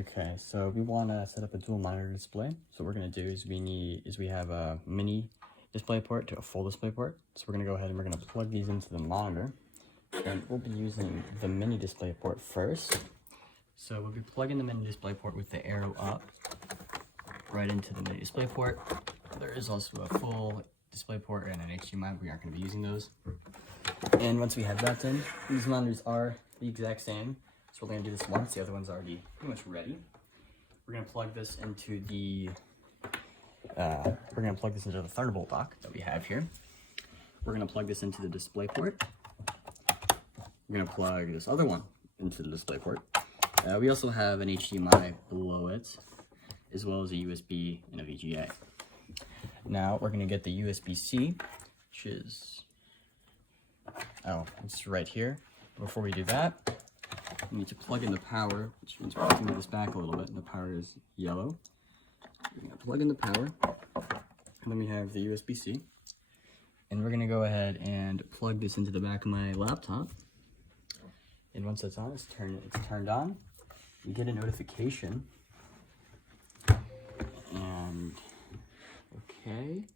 Okay, so we want to set up a dual monitor display. So what we're going to do is we have a mini display port to a full display port. So we're going to go ahead and we're going to plug these into the monitor. And we'll be using the mini display port first. So we'll be plugging the mini display port with the arrow up right into the mini display port. There is also a full display port and an HDMI, but we aren't going to be using those. And once we have that done, these monitors are the exact same. So we're going to do this once, the other one's already pretty much ready. We're going to plug this into the Thunderbolt dock that we have here. We're going to plug this into the display port. We're going to plug this other one into the display port. We also have an HDMI below it, as well as a USB and a VGA. Now we're going to get the USB-C, which is, it's right here. Before we do that, we need to plug in the power, which means we're going to move this back a little bit, and the power is yellow. We're going to plug in the power, and then we have the USB-C. And we're going to go ahead and plug this into the back of my laptop. And once that's on, it's turned on. You get a notification. And, okay,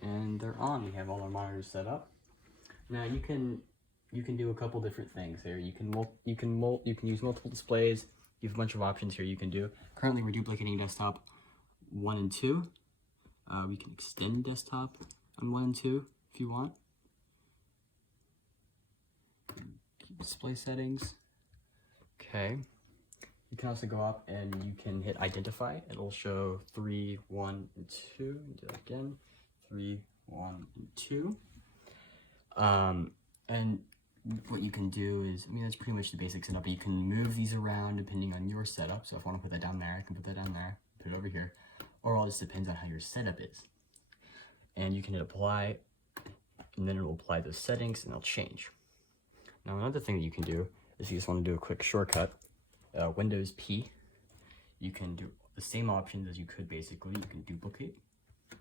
and they're on. We have all our monitors set up. Now you can do a couple different things here. You can use multiple displays. You have a bunch of options here you can do. Currently, we're duplicating desktop 1 and 2. We can extend desktop on 1 and 2 if you want. Display settings. Okay. You can also go up and you can hit identify. It'll show 3, 1, and 2. Do that again. 3, 1, and 2. And what you can do is, that's pretty much the basic setup, but you can move these around depending on your setup. So if I want to put that down there, I can put that down there, put it over here, or all this depends on how your setup is. And you can hit apply, and then it will apply those settings and they'll change. Now another thing that you can do is you just want to do a quick shortcut, Windows P. You can do the same options as you could basically. You can duplicate,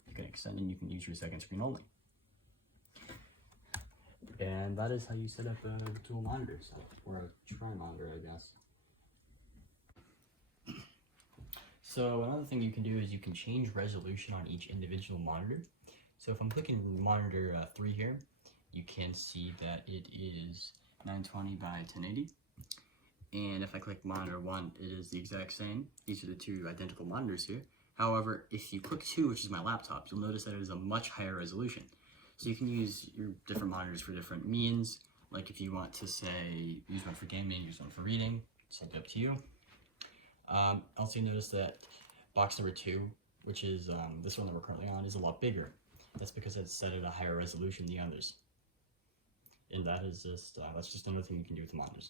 you can extend, and you can use your second screen only. And that is how you set up a dual monitor setup, or a tri-monitor, I guess. So another thing you can do is you can change resolution on each individual monitor. So if I'm clicking monitor 3 here, you can see that it is 920 by 1080. And if I click monitor 1, it is the exact same. These are the two identical monitors here. However, if you click 2, which is my laptop, you'll notice that it is a much higher resolution. So you can use your different monitors for different means. Like if you want to say, use one for gaming, use one for reading, it's totally up to you. Also you notice that box number 2, which is this one that we're currently on, is a lot bigger. That's because it's set at a higher resolution than the others. And that is just, that's just another thing you can do with the monitors.